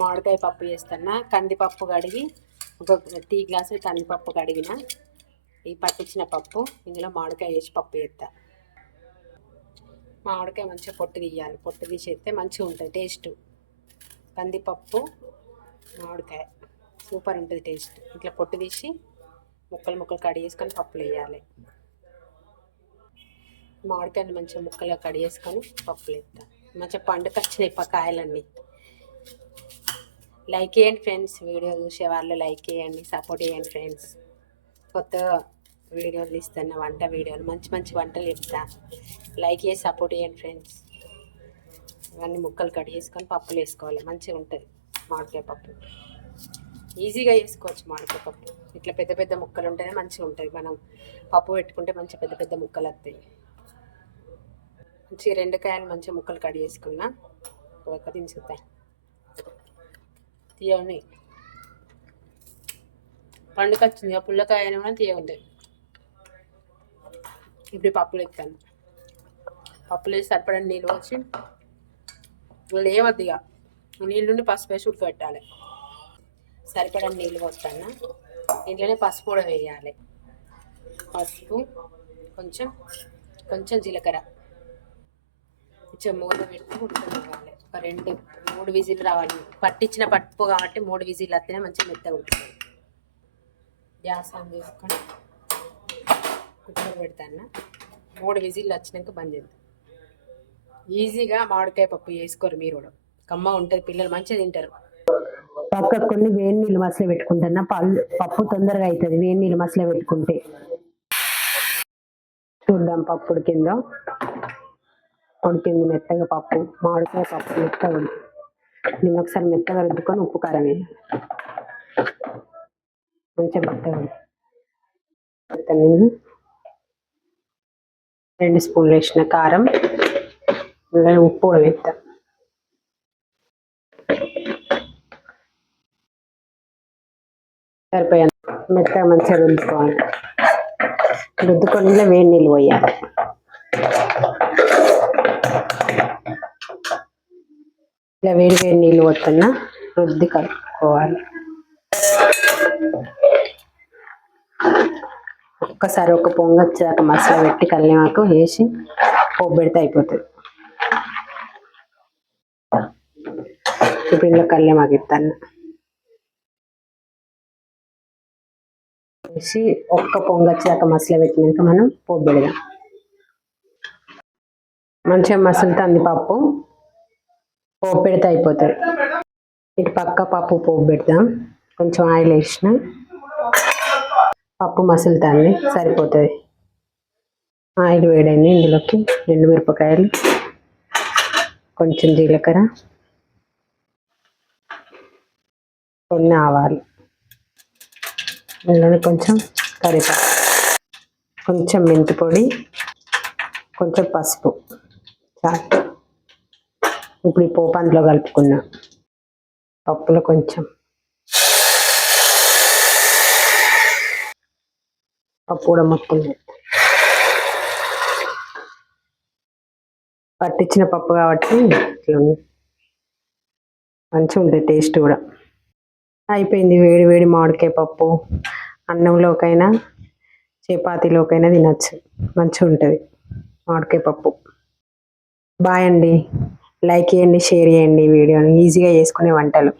మామిడికాయ పప్పు చేస్తున్నా. కందిపప్పు కడిగి ఒక టీ గ్లాసు కందిపప్పు కడిగిన ఈ పట్టించిన పప్పు ఇందులో మామిడికాయ వేసి పప్పు చేస్తా. మామిడికాయ మంచిగా పొట్టు తీయాలి. పొట్టు తీసేస్తే మంచిగా ఉంటుంది టేస్ట్. కందిపప్పు మామిడికాయ సూపర్ ఉంటుంది టేస్ట్. ఇట్లా పొట్టు తీసి ముక్కలు ముక్కలు కడిగేసుకొని పప్పులు వేయాలి. మామిడికాయని మంచిగా ముక్కలు కడిగేసుకొని పప్పులు వేస్తా. మంచిగా పండుగ వచ్చినాయి కాయలన్నీ. లైక్ చేయండి ఫ్రెండ్స్. వీడియో చూసే వాళ్ళు లైక్ చేయండి, సపోర్ట్ చేయండి ఫ్రెండ్స్. కొత్త వీడియోలు తీస్తున్న వంట వీడియోలు, మంచి మంచి వంటలు చెప్తా. లైక్ చేసి సపోర్ట్ చేయండి ఫ్రెండ్స్. ఇవన్నీ ముక్కలు కట్ చేసుకొని పప్పులు వేసుకోవాలి. మంచిగా ఉంటుంది మామిడికాయ పప్పు. ఈజీగా వేసుకోవచ్చు మామిడికాయ పప్పు. ఇట్లా పెద్ద పెద్ద ముక్కలు ఉంటేనే మంచిగా ఉంటుంది. మనం పప్పు పెట్టుకుంటే మంచిగా పెద్ద పెద్ద ముక్కలు వస్తాయి. మంచిగా 2 కాయలు మంచిగా ముక్కలు కట్ చేసుకున్నా. ఒక దించుతాయి తీయని పండుగ వచ్చింది. పుల్లకాయ అయినా తీయ ఉంటాయి. ఇప్పుడు పప్పులు ఎత్తాను. పప్పులు వేసి సరిపడా నీళ్ళు వచ్చి వీళ్ళు ఏమద్దు ఇక నీళ్ళుండి పసుపు వేసి ఉడకబెట్టాలి. సరిపడా నీళ్ళు పోస్తాను. ఇంట్లోనే పసుపు కూడా వేయాలి. పసుపు కొంచెం కొంచెం జీలకర్ర కొంచెం మూత పెట్టి ఉడకనివ్వాలి. ఒక 2-3 విజిల్ రావాలి. పట్టించిన పప్పు కాబట్టి 3 విజిల్ వస్తేనే మంచిగా మెత్తగా ఉడుకుతుంది. గ్యాస్ ఆన్ చేసుకొని కుక్కర్ పెడతాను. 3 విజిల్ వచ్చినాక బంద్ చేద్దాం. ఈజీగా మామిడికాయ పప్పు చేసుకోరు మీరు కూడా. కమ్మ ఉంటుంది. పిల్లలు మంచిగా తింటారు. పక్క కొన్ని వేడి నీళ్ళు మసలు పెట్టుకుంటున్నా. పప్పు తొందరగా అవుతుంది వేడి నీళ్ళు మసలు పెట్టుకుంటే. చూద్దాం పప్పు ఉడికింది మెత్తగా. పప్పు మామిడికాయ పప్పు మెత్తగా ఉడికి నేను ఒకసారి మెత్తగా రుద్దుకొని ఉప్పు కారం వేయాలి. మంచిగా మెత్తగా నేను 2 స్పూన్లు వేసిన కారం, ఉప్పు కూడా వేస్తా. సరిపోయాను. మెత్తగా మంచిగా రుద్దుకోవాలి. రుద్దుకొని ఇలా వేడి నీళ్ళు పోయాలి. ఇలా వేడి నీళ్ళు పోతున్నా రుద్ది కలుపుకోవాలి. ఒక్కసారి ఒక పొంగ వచ్చాక మసాలా పెట్టి కల్లేమాకు వేసి పోపు పెడితే అయిపోతుంది. ఇప్పుడు ఇంట్లో కల్లేమాకు ఇస్తాను వేసి ఒక్క పొంగ వచ్చాక మసాలా పెట్టినాక మనం పోపు పెడదాం. మంచిగా మసులుతుంది పప్పు. పోపు పెడితే అయిపోతుంది. ఇటు పక్క పప్పు పోపు పెడదాం. కొంచెం ఆయిల్ వేసిన పప్పు మసులుతుంది సరిపోతుంది. ఆయిల్ వేడైంది. ఇందులోకి 2 మిరపకాయలు, కొంచెం జీలకర్ర, కొన్ని ఆవాలు, ఇందులోనే కొంచెం కరివేపాకు, కొంచెం మెంతి పొడి, కొంచెం పసుపు చాలు. ఇప్పుడు ఈ పోపు అందులో కలుపుకున్నా. పప్పులో కొంచెం పప్పు కూడా మొత్తం పట్టించిన పప్పు కాబట్టి ఇట్లా మంచిగా ఉంటుంది టేస్ట్ కూడా. అయిపోయింది. వేడి వేడి మామిడికాయ పప్పు అన్నంలోకైనా చపాతీలోకైనా తినచ్చు. మంచిగా ఉంటుంది మామిడికాయ పప్పు. బాయ్ అండి. లైక్ చేయండి, షేర్ చేయండి వీడియోని. ఈజీగా చేసుకునే వంటలు.